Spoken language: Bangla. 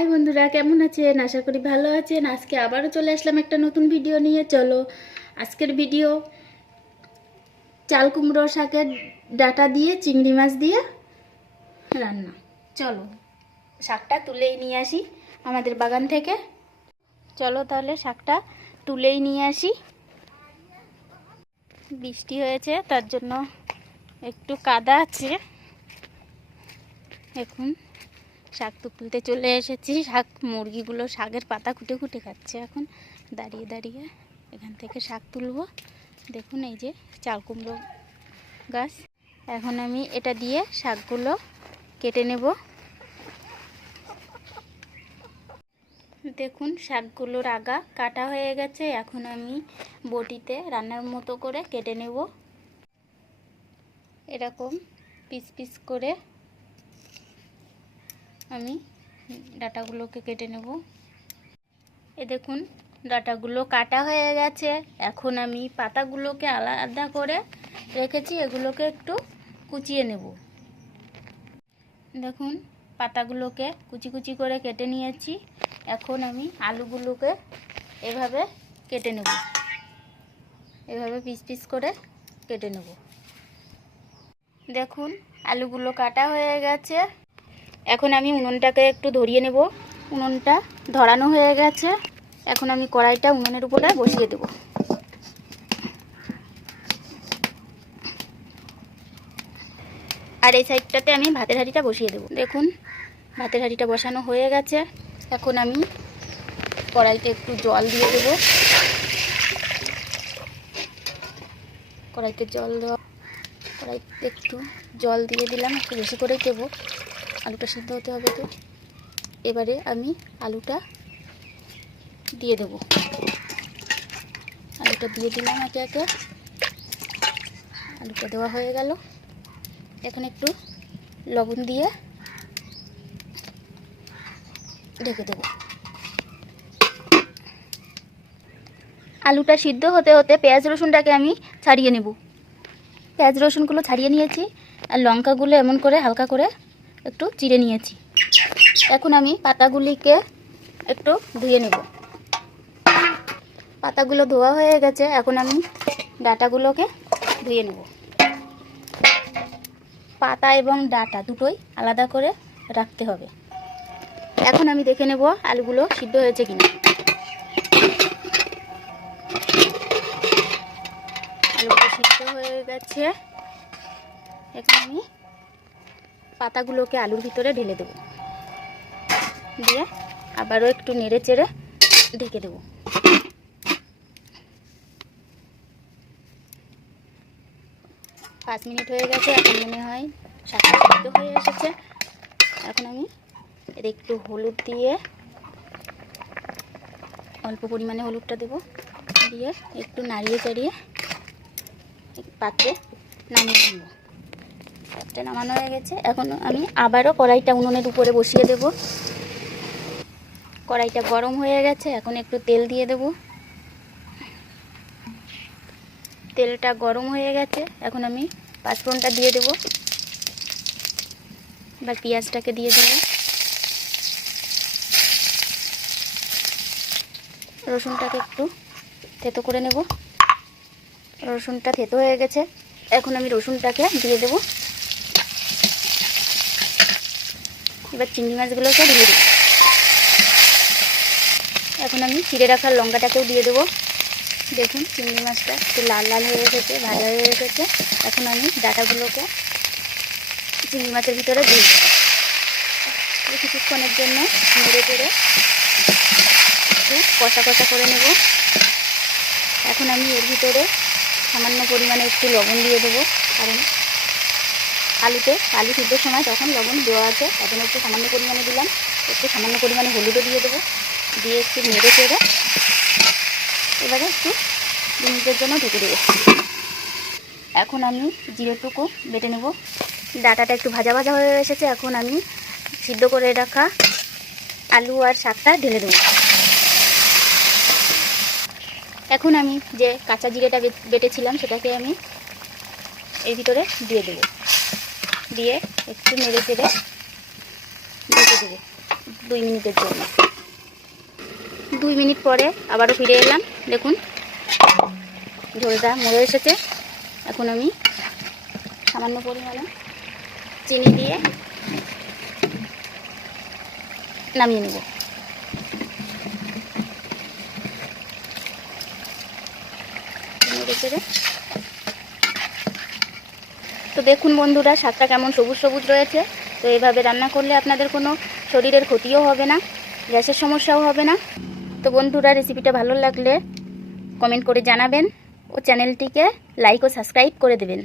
হাই বন্ধুরা, কেমন আছেন? আশা করি ভালো আছেন। আজকে আবারও চলে আসলাম একটা নতুন ভিডিও নিয়ে। চলো আজকের ভিডিও চাল কুমড়ো শাকের ডাঁটা দিয়ে চিংড়ি মাছ দিয়ে রান্না। চলো শাকটা তুলেই নিয়ে আসি আমাদের বাগান থেকে। চলো তাহলে শাকটা তুলেই নিয়ে আসি। বৃষ্টি হয়েছে তার জন্য একটু কাদা আছে। এখন শাক তুলতে চলে এসেছি। শাক মুরগিগুলো শাকের পাতা খুঁটে খুঁটে খাচ্ছে। এখন দাঁড়িয়ে দাঁড়িয়ে এখান থেকে শাক তুলবো। দেখুন এই যে চাল কুমড়ো গাছ। এখন আমি এটা দিয়ে শাকগুলো কেটে নেব। দেখুন শাকগুলোর আগা কাটা হয়ে গেছে। এখন আমি বটিতে রান্নার মতো করে কেটে নেব। এরকম পিস পিস করে আমি ডাঁটাগুলোকে কেটে নেব। এ দেখুন ডাঁটাগুলো কাটা হয়ে গেছে। এখন আমি পাতাগুলোকে আলাদা করে রেখেছি, এগুলোকে একটু কুচিয়ে নেব। দেখুন পাতাগুলোকে কুচি কুচি করে কেটে নিয়েছি। এখন আমি আলুগুলোকে এভাবে কেটে নেব, এভাবে পিস পিস করে কেটে নেব। দেখুন আলুগুলো কাটা হয়ে গেছে। এখন আমি উনুনটাকে একটু ধরিয়ে নেব। উনুনটা ধরানো হয়ে গেছে। এখন আমি কড়াইটা উনুনের উপরে বসিয়ে দেব। আর এই সাইডটাতে আমি ভাতের হাঁড়িটা বসিয়ে দেব। দেখুন ভাতের হাঁড়িটা বসানো হয়ে গেছে। এখন আমি কড়াইতে একটু জল দিয়ে দেব। কড়াইতে একটু জল দিয়ে দিলাম, একটু বেশি করেই দেবো, আলুটা সিদ্ধ হতে হবে। তো এবারে আমি আলুটা দিয়ে দেব। আলুটা দিয়ে দিলাম একে একে। আলুটা দেওয়া হয়ে গেল। এখন একটু লবণ দিয়ে ঢেকে দেব। আলুটা সিদ্ধ হতে হতে পেঁয়াজ রসুনটাকে আমি ছাড়িয়ে নেব। পেঁয়াজ রসুনগুলো ছাড়িয়ে নিয়েছি আর লঙ্কাগুলো এমন করে হালকা করে একটু চিড়ে নিয়েছি। এখন আমি পাতাগুলিকে একটু ধুয়ে নেব। পাতাগুলো ধোয়া হয়ে গেছে। এখন আমি ডাঁটাগুলোকে ধুয়ে নেব। পাতা এবং ডাঁটা দুটোই আলাদা করে রাখতে হবে। এখন আমি দেখে নেব আলুগুলো সিদ্ধ হয়েছে কিনা। আলুগুলো সিদ্ধ হয়ে গেছে। এখন আমি পাতাগুলোকে আলুর ভিতরে ঢেলে দেব, দিয়ে আবারও একটু নেড়ে চেড়ে ঢেকে দেব। 5 মিনিট হয়ে গেছে। এখন মনে হয় শাকটা সিদ্ধ হয়ে এসেছে। এখন আমি এর একটু হলুদ দিয়ে, অল্প পরিমাণে হলুদটা দেব, দিয়ে একটু নাড়িয়ে চাড়িয়ে পাত্রে নামিয়ে নেব। পাত্রে নামানো হয়ে গেছে। এখন আমি আবারও কড়াইটা উনুনের উপরে বসিয়ে দেব। কড়াইটা গরম হয়ে গেছে। এখন একটু তেল দিয়ে দেব। তেলটা গরম হয়ে গেছে। এখন আমি পাঁচফোড়নটা দিয়ে দেব। এবার পেঁয়াজটাকে দিয়ে দেব। রসুনটাকে একটু থেতো করে নেব। রসুনটা থেতো হয়ে গেছে। এখন আমি রসুনটাকে দিয়ে দেব। এবার চিংড়ি মাছগুলোকে দিয়ে দেব। এখন আমি চিড়ে রাখা লঙ্কাটাকেও দিয়ে দেব। দেখুন চিংড়ি মাছটা একটু লাল লাল হয়ে এসেছে, ভাজা হয়ে এসেছে। এখন আমি ডাঁটাগুলোকে চিংড়ি মাছের ভিতরে দিয়ে দেব। কিছুক্ষণের জন্য নেড়ে চেড়ে একটু কষা কষা করে নেব। এখন আমি এর ভিতরে সামান্য পরিমাণে একটু লবণ দিয়ে দেবো, কারণ আলু সিদ্ধর সময় তখন লবণ দেওয়া আছে। এখন একটু সামান্য পরিমাণে দিলাম। একটু সামান্য পরিমাণে হলুদও দিয়ে দেবো, দিয়ে একটু নেড়ে চেড়ে এবারে একটু 2 মিনিটের জন্য ঢেকে দেবো। এখন আমি জিরেটুকু বেটে নেব। ডাঁটাটা একটু ভাজা ভাজা হয়ে এসেছে। এখন আমি সিদ্ধ করে রাখা আলু আর শাকটা ঢেলে দেবো। এখন আমি যে কাঁচা জিরেটা বেটেছিলাম সেটাকে আমি এর ভিতরে দিয়ে দেবো, দিয়ে একটু নেড়ে চেড়ে ঢেকে দেবো। 2 মিনিটের জন্য। 2 মিনিট পরে আবারও ফিরে এলাম। দেখুন ঝোলটা মরে এসেছে। এখন আমি সামান্য পরিমাণে চিনি দিয়ে নামিয়ে নেব। তো দেখুন বন্ধুরা, স্বাদটা কেমন সবুজ সবুজ রয়েছে। তো এইভাবে রান্না করলে আপনাদের কোনো শরীরের ক্ষতিও হবে না, গ্যাসের সমস্যাও হবে না। তো বন্ধুরা, রেসিপিটা ভালো লাগলে কমেন্ট করে জানাবেন ও চ্যানেলটিকে লাইক ও সাবস্ক্রাইব করে দেবেন।